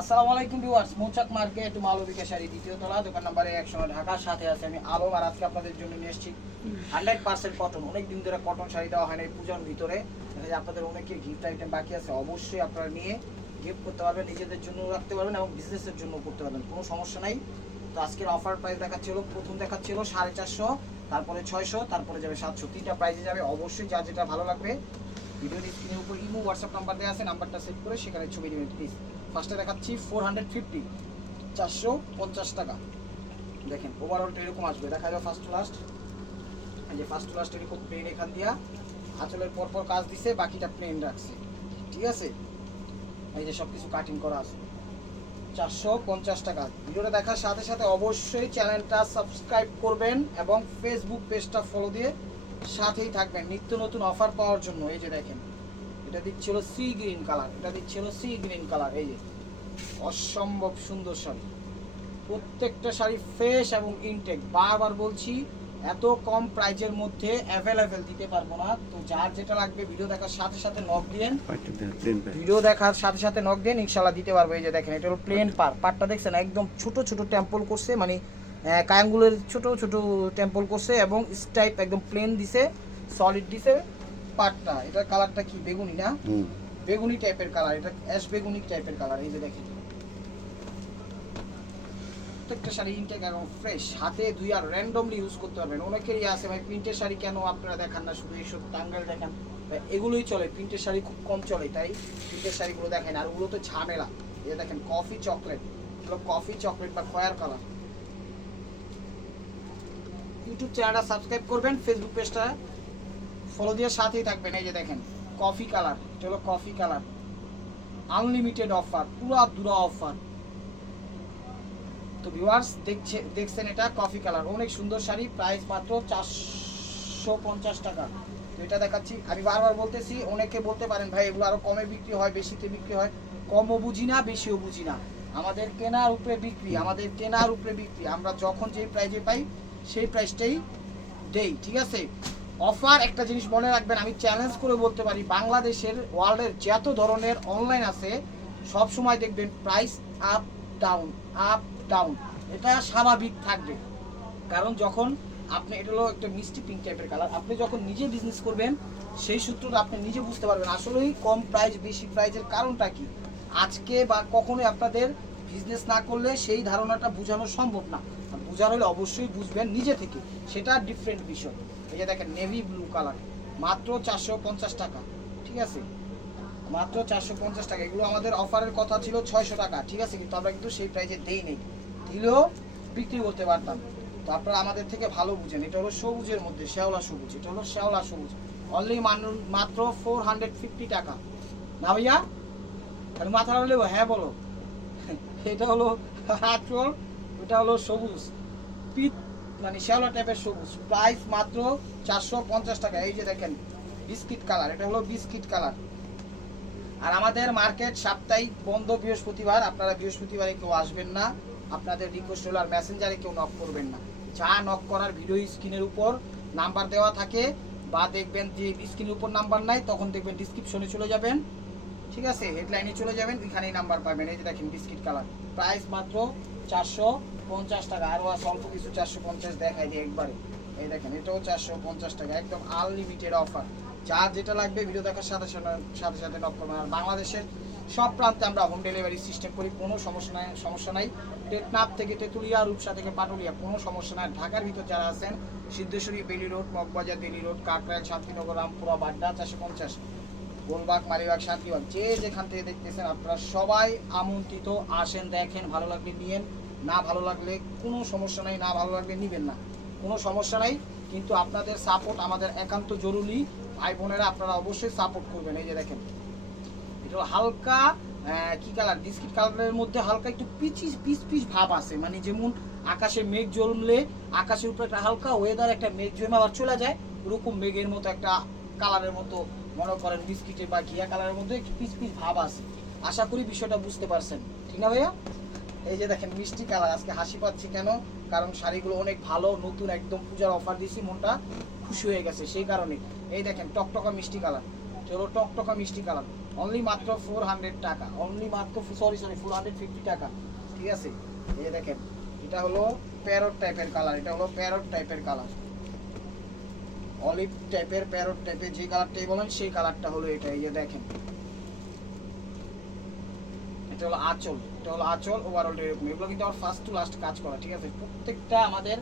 আসসালামু আলাইকুম viewers, Mouchak market, Malavika sari, দ্বিতীয় তলা, দোকান নাম্বারে একশো ঢাকার সাথে আছে আমি আলম আর আজকে আপনাদের জন্য নিয়ে এসেছি হান্ড্রেড পার্সেন্ট কটন অনেক দিন ধরে কটন শাড়ি দেওয়া হয় না এই পূজার ভিতরে। আপনাদের অনেকের গিফট আইটেম বাকি আছে, অবশ্যই আপনারা নিয়ে গিফট করতে পারবেন, নিজেদের জন্য রাখতে পারবেন এবং বিজনেসের জন্য করতে পারবেন, কোনো সমস্যা নাই। তো আজকের অফার প্রাইস দেখাচ্ছিল প্রথম দেখাচ্ছিল সাড়ে চারশো, তারপরে ছয়শো, তারপরে যাবে সাতশো। তিনটা প্রাইসে যাবে, অবশ্যই যার যেটা ভালো লাগবে। ভিডিওর স্ক্রিনের উপর ইমো হোয়াটসঅ্যাপ নাম্বার দেওয়া আছে নাম্বারটা সেভ করে সেখানে ছবি দেবেন প্লিজ ফার্স্টে দেখাচ্ছি ফোর হান্ড্রেড ফিফটি চারশো পঞ্চাশ টাকা। দেখেন ওভারঅলটা এরকম আসবে। দেখা যাবে ফার্স্ট টু লাস্ট যে ফার্স্ট টু লাস্ট এরকম প্লেন এখান দিয়া আঁচলের পরপর কাজ দিছে, বাকিটা প্লেন রাখছে। ঠিক আছে? এই যে সব কিছু কাটিং করা আছে। চারশো পঞ্চাশ টাকা। ভিডিওটা দেখার সাথে সাথে অবশ্যই চ্যানেলটা সাবস্ক্রাইব করবেন এবং ফেসবুক পেজটা ফলো দিয়ে সাথেই থাকবেন। নিত্য নতুন অফার পাওয়ার জন্য। এই যে দেখেন। এটা দিচ্ছিল সি গ্রিন কালার এটা দিচ্ছিল সি গ্রিন কালার এই যে। অসম্ভব সুন্দর শাড়ি। প্রত্যেকটা শাড়ি ফ্রেশ এবং ইনটেক বারবার বলছি এত কম প্রাইজের মধ্যে অ্যাভেলেবেল দিতে পারব না। তো যার যেটা লাগবে ভিডিও দেখার সাথে সাথে নক দিয়েন। ভিডিও দেখার সাথে সাথে নক দেন ইনশাল্লাহ দিতে পারব। এই যে দেখেন এটা হলো প্লেন পার পারটা দেখছেন একদম ছোট ছোট টেম্পল করছে মানে কায়াঙ্গুলের ছোট ছোট টেম্পল করছে এবং স্টাইপ একদম প্লেন দিছে সলিড দিছে। পাটটা এটার কালারটা কি? বেগুনি না? বেগুনি টাইপের কালার এটা অ্যাশ বেগুনি টাইপের কালার এই যে দেখেন। প্রত্যেকটা শাড়ি ইনটেক এবং ফ্রেশ হাতে দুই আর র্যান্ডমলি ইউজ করতে পারবেন। অনেকেরই আছে ভাই প্রিন্টের শাড়ি কেন আপনারা দেখান না? শুধু এইসব টাঙ্গাল দেখান। এগুলোই চলে প্রিন্টের শাড়ি খুব কম চলে তাই প্রিন্টের শাড়িগুলো দেখেন আর ওগুলো তো ঝামেলা। এই দেখেন কফি চকলেট এগুলো কফি চকলেট বা খয়ার কালার ইউটিউব চ্যানেলটা সাবস্ক্রাইব করবেন ফেসবুক পেজটা ফলো দিয়ে সাথেই থাকবেন, এই যে দেখেন কফি কালার এটা হলো কফি কালার আনলিমিটেড অফার পুরো দুরা অফার তো ভিউয়ার্স দেখছে, দেখছেন এটা কফি কালার অনেক সুন্দর শাড়ি প্রাইস মাত্র চারশো পঞ্চাশ টাকা। তো এটা দেখাচ্ছি, আমি বারবার বলতেছি, অনেকে বলতে পারেন, ভাই, এগুলো আরও কমে বিক্রি হয়, বেশিতে বিক্রি হয়? কমও বুঝি না, বেশিও বুঝি না। আমাদের কেনার উপরে বিক্রি, আমাদের কেনার উপরে বিক্রি, আমরা যখন যে প্রাইজে পাই, সেই প্রাইসটাই দেই, ঠিক আছে? অফার একটা জিনিস মনে রাখবেন, আমি চ্যালেঞ্জ করে বলতে পারি, বাংলাদেশের ওয়ার্ল্ডের যত ধরনের অনলাইন আছে, সব সময় দেখবেন price up down up down এটা স্বাভাবিক থাকবে। কারণ যখন আপনি, এটা হলো একটা মিষ্টি পিঙ্ক টাইপের কালার আপনি যখন নিজে বিজনেস করবেন, সেই সূত্রটা আপনি নিজে বুঝতে পারবেন। আসলেই কম প্রাইস বেশি প্রাইজের কারণটা কি? আজকে বা কখনোই আপনাদের বিজনেস না করলে সেই ধারণাটা বোঝানো সম্ভব না। বোঝানো হলে অবশ্যই বুঝবেন নিজে থেকে। সেটা ডিফারেন্ট বিষয়। এই যে দেখেন নেভি ব্লু কালার মাত্র চারশো পঞ্চাশ টাকা। ঠিক আছে? মাত্র চারশো পঞ্চাশ টাকা। এগুলো আমাদের অফারের কথা ছিল ছয়শো টাকা। ঠিক আছে? কিন্তু আমরা কিন্তু সেই প্রাইজে দেই নেই। দিলেও বিক্রি করতে পারতাম। তো আপনারা আমাদের থেকে ভালো বুঝেন। এটা হলো সবুজের মধ্যে, শ্যাওলা সবুজ। এটা হলো শ্যাওলা সবুজ। অনলি মাত্র ফোর হান্ড্রেড ফিফটি টাকা। না ভাইয়া? মাথা নাড়লে হ্যাঁ বলো। এটা হলো আচল ওটা হলো সবুজ। পিত মানে শ্যাওলা টাইপের সবুজ। প্রাইস মাত্র চারশো পঞ্চাশ টাকা, এই যে দেখেন, বিস্কিট কালার, এটা হলো বিস্কিট কালার। আর আমাদের মার্কেট সাপ্তাহিক বন্ধ বৃহস্পতিবার, আপনারা বৃহস্পতিবারে কেউ আসবেন না, আপনাদের রিকোয়েস্ট হলো আর মেসেঞ্জারে কেউ নক করবেন না। যা নক করার ভিডিও স্ক্রিনের উপর নাম্বার দেওয়া থাকে, বা দেখবেন যে স্ক্রিনের উপর নাম্বার নাই, তখন দেখবেন ডিসক্রিপশনে চলে যাবেন। ঠিক আছে? হেডলাইনে চলে যাবেন, এখানেই নাম্বার পাবেন। এই যে দেখেন বিস্কিট কালার প্রাইস মাত্র চারশো পঞ্চাশ টাকা। আরও আছে, অল্প কিছু চারশো পঞ্চাশ দেখাই দিই একবারে। এই দেখেন, এটাও চারশো পঞ্চাশ টাকা, একদম আনলিমিটেড অফার যার যেটা লাগবে ভিডিও দেখার সাথে সাথে সাথে নক করবেন। আর বাংলাদেশের সব প্রান্তে আমরা হোম ডেলিভারি সিস্টেম করি, কোনো সমস্যা নাই সমস্যা নাই। টেকনাফ থেকে তেঁতুলিয়া, রূপসা থেকে পাটুলিয়া, কোনো সমস্যা নাই। ঢাকার ভিতর যারা আছেন, Siddheswari, Bailey road, Moghbazar, Delhi road, Kakrail Shantinagar Rampura, Badda, চারশো পঞ্চাশ। গোলবাগ মালিবাগ শান্তিবাগ যে যেখান থেকে দেখতেছেন আপনারা সবাই আমন্ত্রিত, আসেন, দেখেন, ভালো লাগলে নিয়েন, না ভালো লাগলে কোনো সমস্যা নাই, না ভালো লাগলে নিবেন না। কোনো সমস্যা নাই, কিন্তু আপনাদের সাপোর্ট আমাদের একান্ত জরুরি। ভাই বোনেরা, আপনারা অবশ্যই সাপোর্ট করবেন, এই যে দেখেন। এটা হালকা কি কালার বিস্কিট কালারের মধ্যে হালকা একটু পিচিস পিস পিস ভাব আছে। মানে যেমন আকাশে মেঘ জমলে, আকাশের উপরে একটা হালকা ওয়েদার একটা মেঘ জমে আবার চলে যায়, ওরকম মেঘের মতো একটা কালারের মতো মনে করেন বিস্কিটের বা ঘিয়া কালারের মধ্যে একটু পিস পিস ভাব আছে। আশা করি বিষয়টা বুঝতে পারছেন। ঠিক না ভাইয়া? এই যে দেখেন, মিষ্টি কালার, আজকে হাসি পাচ্ছি কেন? কারণ শাড়িগুলো অনেক ভালো, নতুন একদম পূজার অফার দিয়েছি মনটা খুশি হয়ে গেছে, সেই কারণে। এই দেখেন, টকটকা মিষ্টি কালার। চলো, টকটকা মিষ্টি কালার। অনলি মাত্র ফোর হান্ড্রেড টাকা। অনলি মাত্র sorry sorry four hundred fifty টাকা। ঠিক আছে? এই দেখেন, এটা হলো প্যারট টাইপের কালার, এটা হলো প্যারট টাইপের কালার। অলিভ টাইপের প্যারট টাইপের যে কালারটাই বলেন, সেই কালারটা হলো এটা, এই যে দেখেন। এটা হলো আঁচল, এটা হলো আঁচল ওভারঅল এরকম। এগুলো কিন্তু আমার ফার্স্ট টু লাস্ট কাজ করা, ঠিক আছে? প্রত্যেকটা আমাদের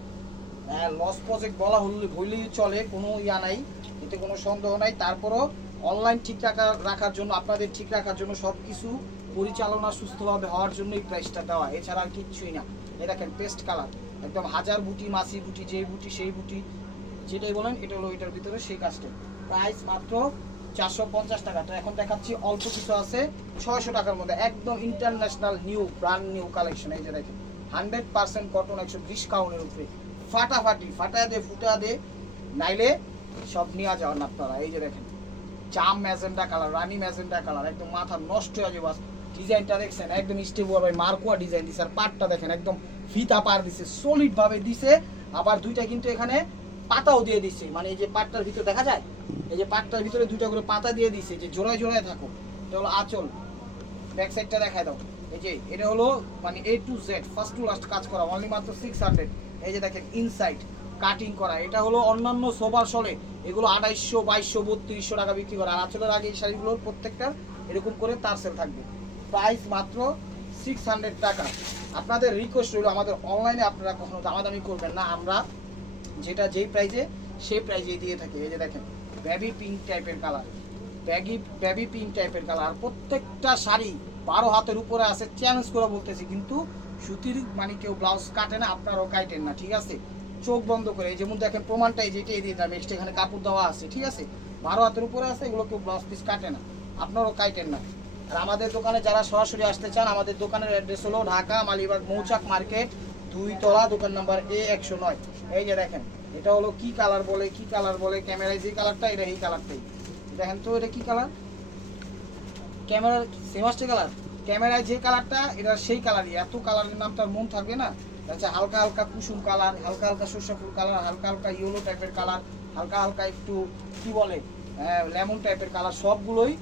লস প্রজেক্ট বলা হলে, হইলেই চলে, কোনো ইয়া নাই, এতে কোনো সন্দেহ নাই। তারপরও অনলাইন ঠিক রাখা, রাখার জন্য, আপনাদের ঠিক রাখার জন্য সব কিছু পরিচালনা সুস্থভাবে হওয়ার জন্য এই প্রাইসটা দেওয়া এছাড়া আর কিচ্ছুই না। এই দেখেন পেস্ট কালার একদম হাজার বুটি, মাসি বুটি যেই বুটি, সেই বুটি যেটাই বলেন, এটা হলো এটার ভিতরে সেই কাজটা। প্রাইস মাত্র চারশো পঞ্চাশ টাকা। তো এখন দেখাচ্ছি অল্প কিছু আছে, ছয়শো টাকার মধ্যে। একদম international new brand new collection এই যে দেখেন হান্ড্রেড পার্সেন্ট কটন একশো বিশ কাউনের উপরে। ফাটাফাটি ফাটা দে ফুটা দে, নাইলে সব নিয়ে যাওয়ার আপনারা। এই যে দেখেন চাম magenta colour, rani magenta colour, একদম মাথা নষ্ট হয়ে যাবে। ডিজাইনটা দেখছেন, একদম স্টেবল ভাই মার্কোয়া ডিজাইন দিছে। আর পাটটা দেখেন, একদম ফিতা পার দিছে সলিড ভাবে দিছে। আবার দুইটা কিন্তু এখানে পাতাও দিয়ে দিছে মানে এই যে পাটটার ভিতরে, দেখা যায়? এই যে পাটটার ভিতরে দুইটা করে পাতা দিয়ে দিছে যে জোড়ায় জোড়ায় থাকো। এটা হলো আঁচল। ব্যাক সাইডটা দেখায় দাও। এই যে, এটা হলো মানে A to Z first to last কাজ করা অনলি মাত্র সিক্স হান্ড্রেড এই যে দেখেন ইনসাইড কাটিং করা। এটা হলো অন্যান্য সোবার সলে। এগুলো আড়াইশো, বাইশশো, বত্রিশশো টাকা বিক্রি করা। আর আঁচলের আগে এই শাড়িগুলোর প্রত্যেকটা এরকম করে তার সেল থাকবে। প্রাইস মাত্র সিক্স হান্ড্রেড টাকা। আপনাদের রিকোয়েস্ট রইল আমাদের অনলাইনে আপনারা কখনো দামাদামি করবেন না। আমরা যেটা যেই প্রাইজে সেই প্রাইজে দিয়ে থাকি। এই যে দেখেন ব্যাবি পিঙ্ক টাইপের কালার ব্যাগি ব্যাবি পিঙ্ক টাইপের কালার প্রত্যেকটা শাড়ি বারো হাতের উপরে আছে চ্যালেঞ্জ করে বলতেছি, কিন্তু সুতির মানে কেউ ব্লাউজ কাটে না, আপনারাও কাটেন না, ঠিক আছে? চোখ বন্ধ করে, এই যেমন দেখেন, প্রমাণটা এই যেটা দিয়ে দিলাম এক্সট্রা এখানে কাপড় দেওয়া আছে, ঠিক আছে? বারো হাতের উপরে আছে, এগুলো কেউ ব্লাউজ পিস কাটে না, আপনারাও কাটেন না। আর আমাদের দোকানে যারা সরাসরি আসতে চান, আমাদের দোকানের অ্যাড্রেস হলো ঢাকা, মালিবাগ, মৌচাক মার্কেট দুই তলা, দোকান নাম্বার এ একশো নয়। এই যে দেখেন, এটা হলো কি কালার বলে, কি কালার বলে ক্যামেরায় যে কালারটা এটা এই কালারটাই দেখেন তো এটা কি কালার ক্যামেরার সেমাস্টার কালার ক্যামেরায় যে কালারটা এটা সেই কালারই এত কালারের নামটার মন থাকবে না? আচ্ছা হালকা হালকা কুসুম কালার হালকা হালকা সর্ষে ফুল কালার হালকা হালকা ইয়েলো টাইপের কালার হালকা হালকা একটু, কি বলে লেমন টাইপের কালার সবগুলোই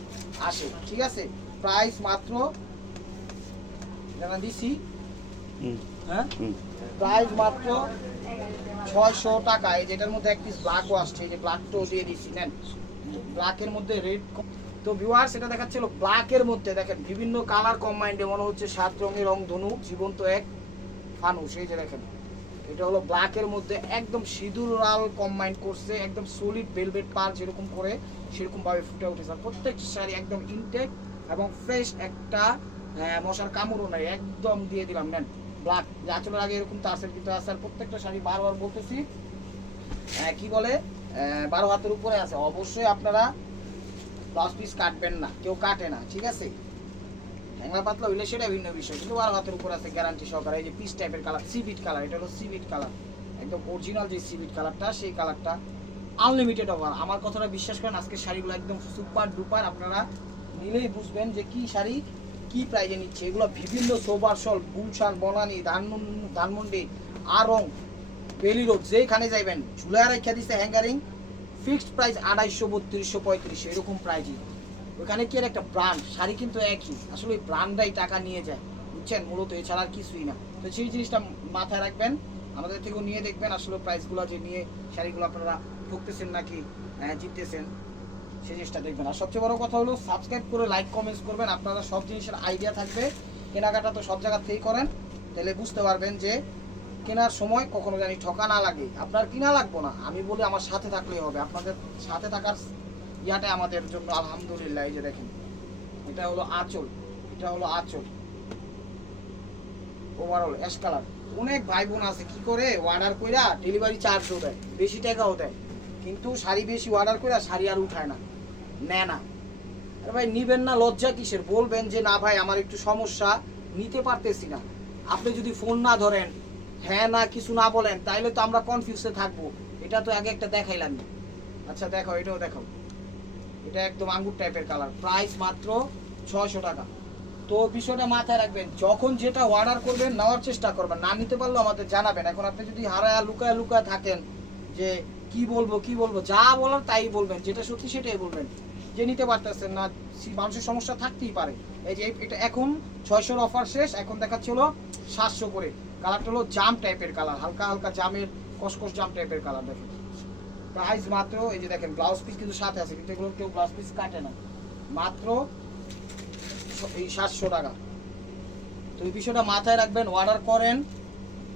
আসে, ঠিক আছে? প্রাইস মাত্র জানা দিছি। হ্যাঁ? প্রাইস মাত্র ছয়শো টাকা। এই যেটার মধ্যে এক পিস ব্ল্যাকও আসছে। এই যে ব্ল্যাকটাও দিয়ে দিচ্ছি নেন। ব্ল্যাকের মধ্যে রেড তো ভিউয়ার সেটা দেখাচ্ছিল ব্ল্যাকের মধ্যে। দেখেন বিভিন্ন কালার কম্বাইন্ডে মনে হচ্ছে সাত রঙের রং ধনু জীবন্ত এক ফানুস এই যে দেখেন এটা হলো ব্ল্যাকের মধ্যে। একদম সিঁদুর লাল কম্বাইন করছে একদম সলিড ভেলভেট পার যেরকম করে সেরকম ভাবে ফুটে উঠেছে। আর প্রত্যেক শাড়ি একদম ইনটেক এবং ফ্রেশ একটা মশার কামড়ও নাই। একদম দিয়ে দিলাম নেন। ব্ল্যাক আচলের আগে এরকম তারসের কিন্তু আছে আর প্রত্যেকটা শাড়ি বারবার বলতেছি কি বলে বারো হাতের উপরে আছে। অবশ্যই আপনারা ব্লাউজ পিস কাটবেন না, কেউ কাটে না, ঠিক আছে? হ্যাংলা পাতলা হইলে সেটা ভিন্ন বিষয়, কিন্তু বারো হাতের উপর আছে গ্যারান্টি সহকারে, এই যে পিস টাইপের কালার সিভিট কালার এটা হলো সিভিট কালার একদম অরিজিনাল যে সিভিট কালারটা সেই কালারটা আনলিমিটেড অফার আমার কথাটা বিশ্বাস করেন আজকে শাড়িগুলো একদম সুপার ডুপার আপনারা নিলেই বুঝবেন যে কি শাড়ি কি প্রাইজে নিচ্ছে? এগুলো বিভিন্ন সোবার সল গুলশান বনানি ধানমন্ডি আরং বেলি রোড যেখানে যাইবেন ঝুলা রেখা দিছে হ্যাঙ্গারিং ফিক্সড প্রাইস আড়াইশো বত্রিশশো পঁয়ত্রিশশো এরকম প্রাইজই। ওখানে কি একটা ব্র্যান্ড শাড়ি কিন্তু একই। আসলে ওই ব্র্যান্ডটাই টাকা নিয়ে যায়। বুঝছেন? মূলত এছাড়া আর কিছুই না। তো সেই জিনিসটা মাথায় রাখবেন। আমাদের থেকেও নিয়ে দেখবেন আসলে প্রাইসগুলো যে নিয়ে শাড়িগুলো আপনারা ঠকতেছেন নাকি আহ, জিততেছেন। সেই জিনিসটা দেখবেন। আর সবচেয়ে বড় কথা হলো সাবস্ক্রাইব করে লাইক কমেন্টস করবেন। আপনারা সব জিনিসের আইডিয়া থাকবে। কেনাকাটা তো সব জায়গা থেকেই করেন। তাহলে বুঝতে পারবেন যে কেনার সময় কখনো জানি ঠকা না লাগে। আপনার কিনা লাগবো না। আমি বলি আমার সাথে থাকলেই হবে। আপনাদের সাথে থাকার ইয়াটা আমাদের জন্য আলহামদুলিল্লাহ। এই যে দেখেন, এটা হলো আঁচল। এটা হলো আঁচল। ওভারঅল অ্যাশ কালার অনেক ভাই বোন আছে, কি করে? অর্ডার কইরা ডেলিভারি চার্জও দেয়। বেশি টাকাও দেয়। কিন্তু শাড়ি বেশি অর্ডার কইরা শাড়ি আর উঠায় না। নেয় না। আরে ভাই, নিবেন না, লজ্জা কিসের? বলবেন যে, না ভাই, আমার একটু সমস্যা, নিতে পারতেছি না। আপনি যদি ফোন না ধরেন হ্যাঁ না, কিছু না বলেন, তাইলে তো আমরা কনফিউজে থাকব। এটা তো আগে একটা দেখাইলাম। আচ্ছা দেখো এটাও দেখো এটা একদম আঙ্গুর টাইপের কালার প্রাইস মাত্র ছশো টাকা। তো বিষয়টা মাথায় রাখবেন, যখন যেটা অর্ডার করবেন, নেওয়ার চেষ্টা করবেন। না নিতে পারলেও আমাদের জানাবেন। এখন আপনি যদি হারায়, লুকায় লুকায় থাকেন যে, কি বলব কি বলব? যা বলার তাই বলবেন, যেটা সত্যি সেটাই বলবেন। যে নিতে পারতেছেন না মানুষের সমস্যা থাকতেই পারে। এই যে এটা এখন ছয়শোর অফার শেষ, এখন দেখাচ্ছে হলো সাতশো করে। কালারটা হলো জাম টাইপের কালার, হালকা হালকা জামের, কসকস জাম টাইপের কালার দেখেন। প্রাইস মাত্র, এই যে দেখেন ব্লাউজ পিস কিন্তু সাথে আছে, কিন্তু এগুলো কেউ ব্লাউজ পিস কাটে না। মাত্র এই সাতশো টাকা। তো এই বিষয়টা মাথায় রাখবেন অর্ডার করেন,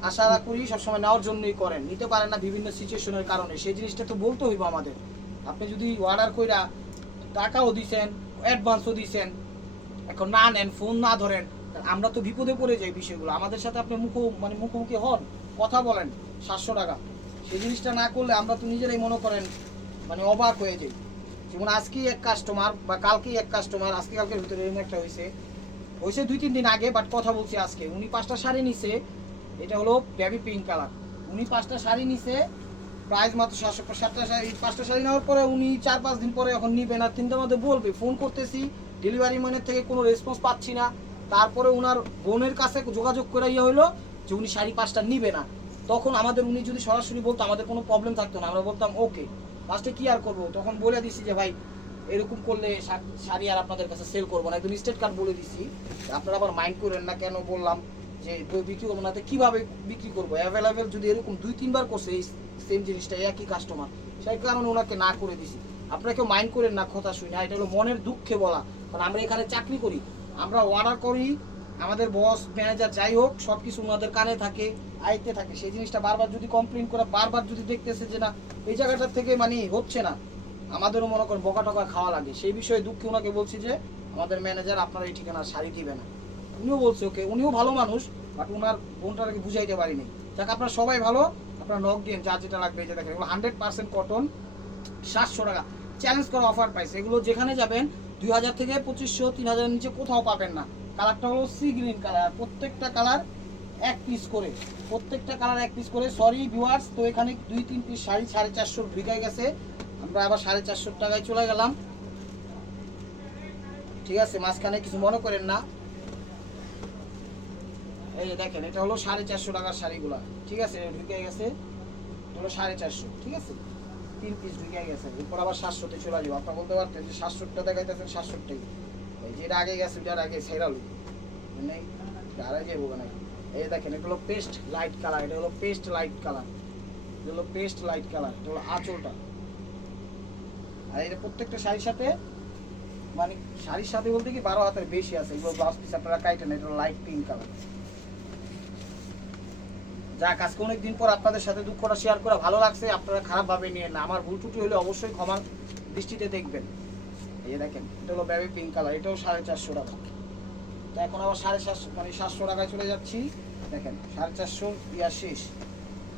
আশা করি সবসময় নেওয়ার জন্যই করেন। নিতে পারেন না বিভিন্ন সিচুয়েশনের কারণে, সেই জিনিসটা তো বলতে হইব আমাদের। আপনি যদি অর্ডার কইরা টাকাও দিছেন অ্যাডভান্সও দিছেন। এখন না নেন ফোন না ধরেন, আমরা তো বিপদে পড়ে যাই বিষয়গুলো। আমাদের সাথে আপনি মুখ মানে মুখোমুখি হন, কথা বলেন, সাতশো টাকা। সেই জিনিসটা না করলে আমরা তো নিজেরাই মনে করেন মানে অবাক হয়ে যাই। যেমন আজকেই এক কাস্টমার বা কালকেই এক কাস্টমার আজকে কালকের ভিতরে এরকম একটা হয়েছে। হয়েছে দুই, তিন দিন আগে বাট কথা বলছি আজকে। উনি পাঁচটা শাড়ি নিছে, এটা হলো বেবি পিঙ্ক কালার উনি পাঁচটা শাড়ি নিছে প্রাইস মাত্র সাতশো সাতটা শাড়ি পাঁচটা শাড়ি নেওয়ার পরে উনি চার পাঁচ দিন পরে এখন নিবে না, তিনটার মধ্যে বলবে ফোন করতেছি ডেলিভারি ম্যানের থেকে কোনো রেসপন্স পাচ্ছি না। তারপরে ওনার বোনের কাছে যোগাযোগ করে ইয়ে হলো যে উনি শাড়ি পাঁচটা নিবে না। তখন আমাদের উনি যদি সরাসরি বলতো, আমাদের কোনো প্রবলেম থাকতো না। আমরা বলতাম, ওকে লাস্টে কি আর করব? তখন বলে দিছি যে, ভাই, এরকম করলে শাড়ি আর আপনাদের কাছে সেল করব না। একদম স্টেট কার্ড বলে দিছি। আপনারা আবার মাইন্ড করেন না কেন বললাম যে, বিক্রি করব না। কীভাবে বিক্রি করব? অ্যাভেলেবেল যদি এরকম দুই তিনবার করছে সেম জিনিসটা, একই কাস্টমার সেই কারণে ওনাকে না করে দিছি। আপনারা কেউ মাইন্ড করেন না কথা শুনি। না এটা হলো মনের দুঃখে বলা। কারণ আমরা এখানে চাকরি করি। আমরা অর্ডার করি, আমাদের বস ম্যানেজার যাই হোক সব কিছু ওনাদের কানে থাকে আইতে থাকে। সেই জিনিসটা বারবার যদি কমপ্লেন করে, বারবার যদি দেখতেছে যে না, এই জায়গাটার থেকে মানে হচ্ছে না, আমাদেরও মনে করেন বকা টকা খাওয়া লাগে। সেই বিষয়ে দুঃখে ওনাকে বলছি যে, আমাদের ম্যানেজার আপনার এই ঠিকানা শাড়ি দিবে না। উনিও বলছে, ওকে। উনিও ভালো মানুষ বাট ওনার বোনটাকে বুঝাইতে পারিনি। যাক, আপনারা সবাই ভালো। আপনারা নক দিন যা যেটা লাগবে এই যে দেখেন, এগুলো হান্ড্রেড পার্সেন্ট কটন সাতশো টাকা। চ্যালেঞ্জ করা অফার পাইছে এগুলো যেখানে যাবেন, দুই হাজার থেকে পঁচিশশো, তিন হাজারের নিচে কোথাও পাবেন না। কালারটা হলো সি গ্রিন কালার প্রত্যেকটা কালার এক পিস করে। প্রত্যেকটা কালার এক পিস করে। সরি ভিউয়ার্স তো এখানে দুই, তিন পিস শাড়ি সাড়ে চারশো ঢুকে গেছে। আমরা আবার সাড়ে চারশো টাকায় চলে গেলাম। ঠিক আছে, মাঝখানে কিছু মনে করেন না। এই দেখেন, এটা হলো সাড়ে চারশো টাকার শাড়িগুলা। ঠিক আছে? ঢুকে গেছে। হলো সাড়ে চারশো, ঠিক আছে? তিন পিস ঢুকে গেছে। এরপর আবার সাতশোতে চলে যাব আপনার বলতে পারতেন যে সাতশোটা দেখাইতেছেন সাতশোটাই যেটা আগে গেছে ওটার আগে সেরালো নেই আরে যাব না। এই দেখেন, এটা হলো পেস্ট লাইট কালার। এটা হলো পেস্ট লাইট কালার। এটা হলো পেস্ট লাইট কালার। এটা হলো আঁচলটা। আর এটা প্রত্যেকটা শাড়ির সাথে মানে শাড়ির সাথে বলতে কি বারো হাতের বেশি আছে। এগুলো ব্লাউজ পিস আপনারা কাইটেন এটা লাইট পিঙ্ক কালার যাক আজকে অনেকদিন পর আপনাদের সাথে দুঃখটা শেয়ার করা ভালো লাগছে, আপনারা খারাপভাবে নিয়ে না। আমার ভুল ত্রুটি হলে অবশ্যই ক্ষমার দৃষ্টিতে দেখবেন। এই দেখেন, এটা হলো ব্যাবি পিঙ্ক কালার এটাও সাড়ে চারশো টাকা। তো এখন আবার সাড়ে সাতশো মানে সাতশো টাকায় চলে যাচ্ছি। দেখেন, সাড়ে চারশো, ইয়া শেষ।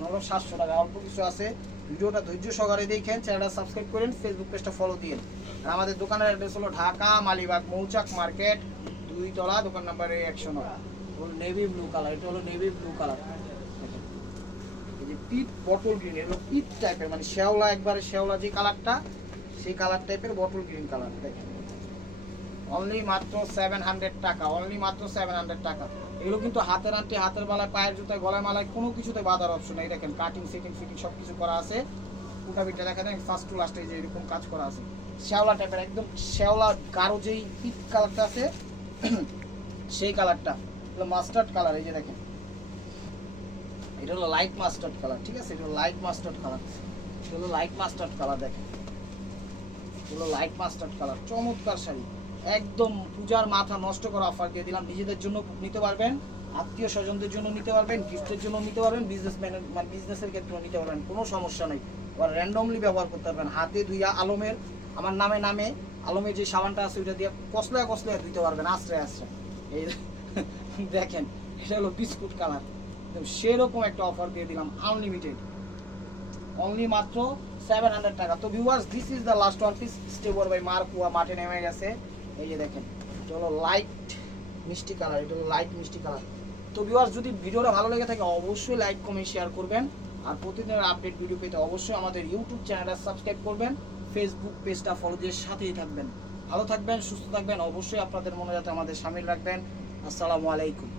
হলো সাতশো টাকা। অল্প কিছু আছে। ভিডিওটা ধৈর্য সহকারে দেখেন, চ্যানেলটা সাবস্ক্রাইব করেন ফেসবুক পেজটা ফলো দিন আর আমাদের দোকানের অ্যাড্রেস হলো ঢাকা, মালিবাগ, মৌচাক মার্কেট দুই তলা, দোকান নাম্বার একশো নয়। নেভি ব্লু কালার এটা হলো নেভি ব্লু কালার পিট বটল গ্রিন এগুলো পিট টাইপের মানে শ্যাওলা, একবারে শ্যাওলা যে কালারটা সেই কালার টাইপের বটল গ্রিন কালার দেখেন। অনলি মাত্র সেভেন হান্ড্রেড টাকা অনলি মাত্র সেভেন হান্ড্রেড টাকা। এগুলো কিন্তু হাতের আন্টি হাতের বেলায় পায়ের জুতায়, গলায় মালায় কোনো কিছুতে বাধার অপশন নেই। দেখেন কাটিং সেটিং ফিটিং সব কিছু করা আছে। পিঠা দেখা যায় ফার্স্ট টু লাস্টে যে এরকম কাজ করা আছে। শ্যাওলা টাইপের একদম শ্যাওলা গাঢ় যেই পিট কালারটা আছে, সেই কালারটা মাস্টার্ড কালার এই যে দেখেন। এটা হলো লাইট মাস্টার্ড কালার ঠিক আছে? এটা হলো লাইট মাস্টার্ড কালার এটা হলো লাইট মাস্টার্ড কালার দেখেন। হলো লাইট মাস্টার্ড কালার চমৎকার শাড়ি। একদম পূজার মাথা নষ্ট করা অফার দিয়ে দিলাম। নিজেদের জন্য নিতে পারবেন, আত্মীয় স্বজনদের জন্য নিতে পারবেন, গিফটের জন্য নিতে পারবেন বিজনেস মানে বিজনেসের ক্ষেত্রেও নিতে পারবেন, কোনো সমস্যা নেই। আবার র্যান্ডমলি ব্যবহার করতে পারবেন। হাতে ধুইয়া আলমের, আমার নামে নামে, আলমের যে সাবানটা আছে, ওইটা দিয়ে কসলায় কসলায় ধুইতে পারবেন। আশ্রয় আশ্রয়। এই দেখেন, এটা হলো বিস্কুট কালার সেরকম একটা অফার দিয়ে দিলাম আনলিমিটেড অনলি মাত্র সেভেন হান্ড্রেড টাকা। তো viewers this is the last one piece স্টেবর বাই মার্কুয়া মাঠে নেমে গেছে। এই যে দেখেন, এটা হলো লাইট মিষ্টি কালার এটা হলো লাইট মিষ্টি কালার তো ভিউয়ার্স যদি ভিডিওটা ভালো লেগে থাকে, অবশ্যই লাইক কমেন্ট শেয়ার করবেন। আর প্রতিদিনের আপডেট ভিডিও পেতে অবশ্যই আমাদের ইউটিউব চ্যানেলটা সাবস্ক্রাইব করবেন। ফেসবুক পেজটা ফলো দিয়ে সাথেই থাকবেন। ভালো থাকবেন, সুস্থ থাকবেন। অবশ্যই আপনাদের মনে যাতে আমাদের সামিল রাখবেন। আসসালামু আলাইকুম।